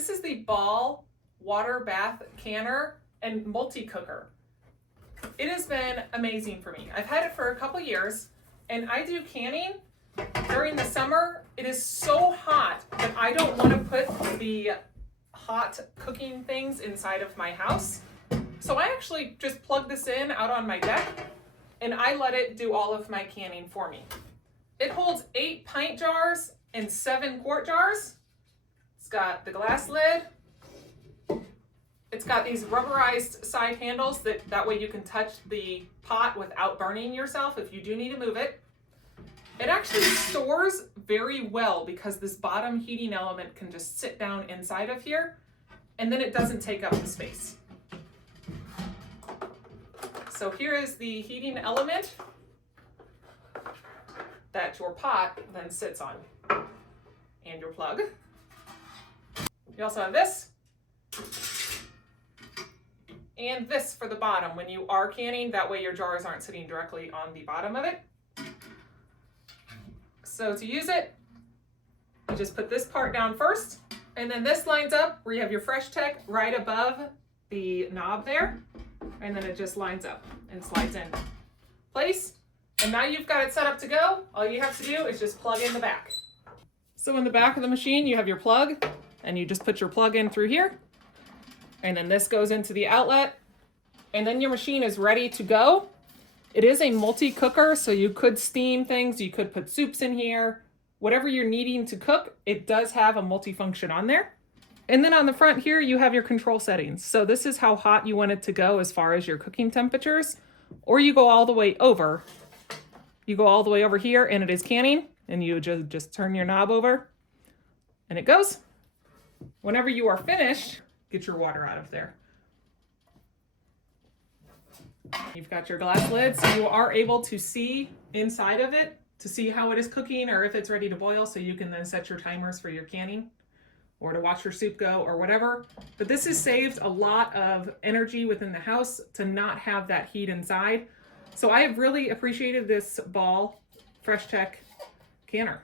This is the Ball water bath canner and multi-cooker. It has been amazing for me. I've had it for a couple years and I do canning during the summer. It is so hot that I don't want to put the hot cooking things inside of my house. So I actually just plug this in out on my deck and I let it do all of my canning for me. It holds 8 pint jars and 7 quart jars. It's got the glass lid. It's got these rubberized side handles that way you can touch the pot without burning yourself if you do need to move it. It actually stores very well because this bottom heating element can just sit down inside of here and then it doesn't take up the space. So here is the heating element that your pot then sits on, and your plug. You also have this and this for the bottom when you are canning, that way your jars aren't sitting directly on the bottom of it. So to use it, you just put this part down first, and then this lines up where you have your Fresh Tech right above the knob there, and then it just lines up and slides in place. And now you've got it set up to go. All you have to do is just plug in the back. So in the back of the machine, you have your plug, and you just put your plug in through here, and then this goes into the outlet, and then your machine is ready to go. It is a multi-cooker, so you could steam things, you could put soups in here, whatever you're needing to cook, it does have a multi-function on there. And then on the front here, you have your control settings. So this is how hot you want it to go as far as your cooking temperatures, or you go all the way over. You go all the way over here and it is canning, and you just turn your knob over and it goes. Whenever you are finished, get your water out of there. You've got your glass lid, so you are able to see inside of it to see how it is cooking or if it's ready to boil, so you can then set your timers for your canning or to watch your soup go or whatever. But this has saved a lot of energy within the house to not have that heat inside. So I have really appreciated this Ball Fresh Tech canner.